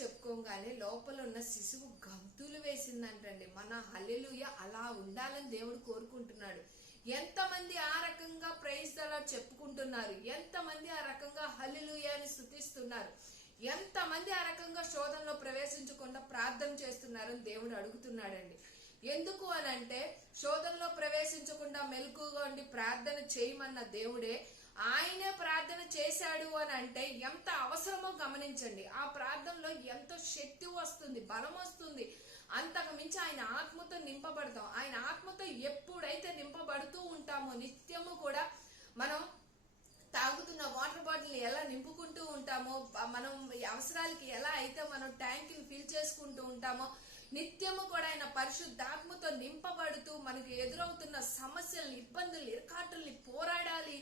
చెప్పుకోగానే లోపల ఉన్న శిశువు గంతులు వేసిందంటండి. మన హల్లెలూయా అలా ఉండాలని దేవుడు కోరుకుంటున్నాడు. ఎంతమంది ఆ రకంగా ప్రైజ్ ద లార్డ్ చెప్పుకుంటున్నారు, ఎంతమంది ఆ రకంగా హల్లెలూయా అని స్తుతిస్తున్నారు, ఎంతమంది ఆ రకంగా శోధనలో ప్రవేశించకుండా ప్రార్థన చేస్తున్నారని దేవుడు అడుగుతున్నాడండి. ఎందుకు అని అంటే శోధనలో ప్రవేశించకుండా మెలకుగా ఉండి ప్రార్థన చేయమన్న దేవుడే ఆయనే ప్రార్థన చేశాడు అని అంటే ఎంత అవసరమో గమనించండి. ఆ ప్రార్థనలో ఎంతో శక్తి వస్తుంది, బలం వస్తుంది. అంతకు మించి ఆయన ఆత్మతో నింపబడతాం. ఆయన ఆత్మతో ఎప్పుడైతే నింపబడుతూ ఉంటామో నిత్యము కూడా మనం తాగుతున్న వాటర్ బాటిల్ ఎలా నింపుకుంటూ ఉంటామో, మనం అవసరాలకి ఎలా అయితే మనం ట్యాంకులు ఫిల్ చేసుకుంటూ ఉంటామో నిత్యము కూడా ఆయన పరిశుద్ధాత్మతో నింపబడుతూ మనకు ఎదురవుతున్న సమస్యల్ని, ఇబ్బందులు, ఇరకాటుల్ని పోరాడాలి,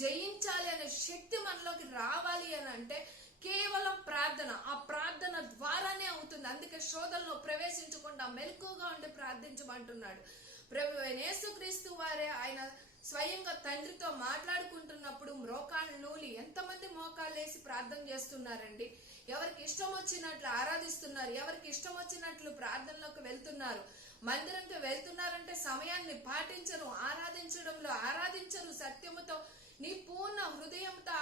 జయించాలి అనే శక్తి మనలోకి రావాలి అని అంటే కేవలం ప్రార్థన. ఆ ప్రార్థన ద్వారానే అవుతుంది. అందుకే శోధనలో ప్రవేశించకుండా మెలకుగా ఉండి ప్రార్థించమంటున్నాడు. ప్రభువైన యేసుక్రీస్తు వారే ఆయన స్వయంగా తండ్రితో మాట్లాడుకుంటున్నప్పుడు మోకాళ్ళు నూలి ఎంతమంది మోకాళ్ళు వేసి ప్రార్థన చేస్తున్నారండి. ఎవరికి ఇష్టం వచ్చినట్లు ఆరాధిస్తున్నారు, ఎవరికి ఇష్టం వచ్చినట్లు ప్రార్థనలోకి వెళ్తున్నారు. మందిరంకి వెళ్తున్నారంటే సమయాన్ని పాటించరు, ఆరాధించడంలో ఆరాధించరు. సత్యముతో నీ పూర్ణ హృదయంతో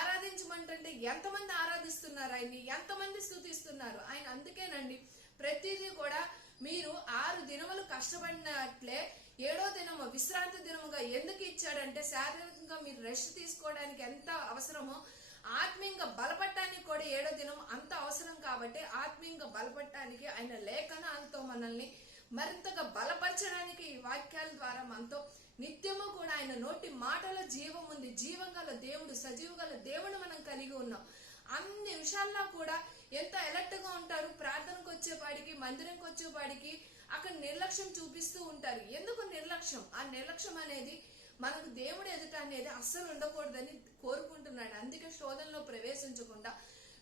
ఆరాధించమంటే ఎంతమంది ఆరాధిస్తున్నారు ఆయన్ని, ఎంతమంది స్తుతిస్తున్నారు ఆయన. అందుకేనండి ప్రతిదీ కూడా మీరు 6 దినములు కష్టపడినట్లే 7వ దినము విశ్రాంతి దినముగా ఎందుకు ఇచ్చాడంటే శారీరకంగా మీరు రెస్ట్ తీసుకోవడానికి ఎంత అవసరమో ఆత్మీయంగా బలపడటానికి కూడా 7వ దినం అంత అవసరం. కాబట్టి ఆత్మీయంగా బలపడటానికి ఆయన లేఖనాలతో మనల్ని మరింతగా బలపరచడానికి ఈ వాక్యాల ద్వారా మనతో నిత్యము కూడా ఆయన నోటి మాటలో జీవం ఉంది. జీవం గల దేవుడు, సజీవ గల దేవుడు మనం కలిగి ఉన్నాం. అన్ని విషయాల్లో కూడా ఎంత అలర్ట్ గా ఉంటారు. ప్రార్థనకు వచ్చేపాడికి, మందిరంకి వచ్చేపాడికి అక్కడ నిర్లక్ష్యం చూపిస్తూ ఉంటారు. ఎందుకు నిర్లక్ష్యం? ఆ నిర్లక్ష్యం అనేది మనకు దేవుడు ఎదుట అనేది అస్సలు ఉండకూడదని కోరుకుంటున్నాడు. అందుకే శోధనలో ప్రవేశించకుండా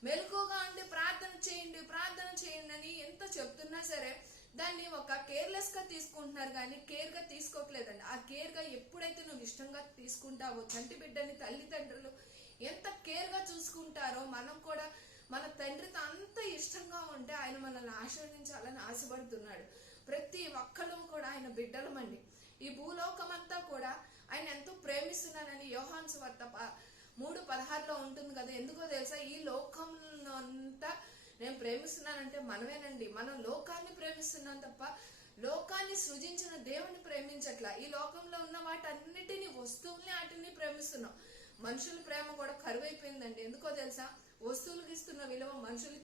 మెలకుగా ఉండి ప్రార్థన చేయండి, ప్రార్థన చేయండి అని ఎంత చెప్తున్నా సరే దాన్ని ఒక కేర్లెస్ గా తీసుకుంటున్నారు కానీ కేర్ గా తీసుకోవట్లేదండి. ఆ కేర్ గా ఎప్పుడైతే నువ్వు ఇష్టంగా తీసుకుంటావో, చంటి బిడ్డని తల్లిదండ్రులు ఎంత కేర్ గా చూసుకుంటారో మనం కూడా మన తండ్రితో అంత ఇష్టంగా ఉంటే ఆయన మనల్ని ఆశీర్వదించాలని ఆశపడుతున్నాడు. ప్రతి ఒక్కరు కూడా ఆయన బిడ్డలమండి. ఈ భూలోకం అంతా కూడా ఆయన ఎంతో ప్రేమిస్తున్నానని యోహాను సువార్త 3:16 ఉంటుంది కదా. ఎందుకో తెలుసా? ఈ లోకం అంతా నేను ప్రేమిస్తున్నానంటే మనమేనండి. మనం లోకాన్ని ప్రేమిస్తున్నాం తప్ప లోకాన్ని సృజించిన దేవుని ప్రేమించట్లా. ఈ లోకంలో ఉన్న వాటన్నిటిని, వస్తువుల్ని, వాటిని ప్రేమిస్తున్నాం. మనుషుల ప్రేమ కూడా కరువైపోయిందండి. ఎందుకో తెలుసా? వస్తువులకు ఇస్తున్న విలువ మనుషులకి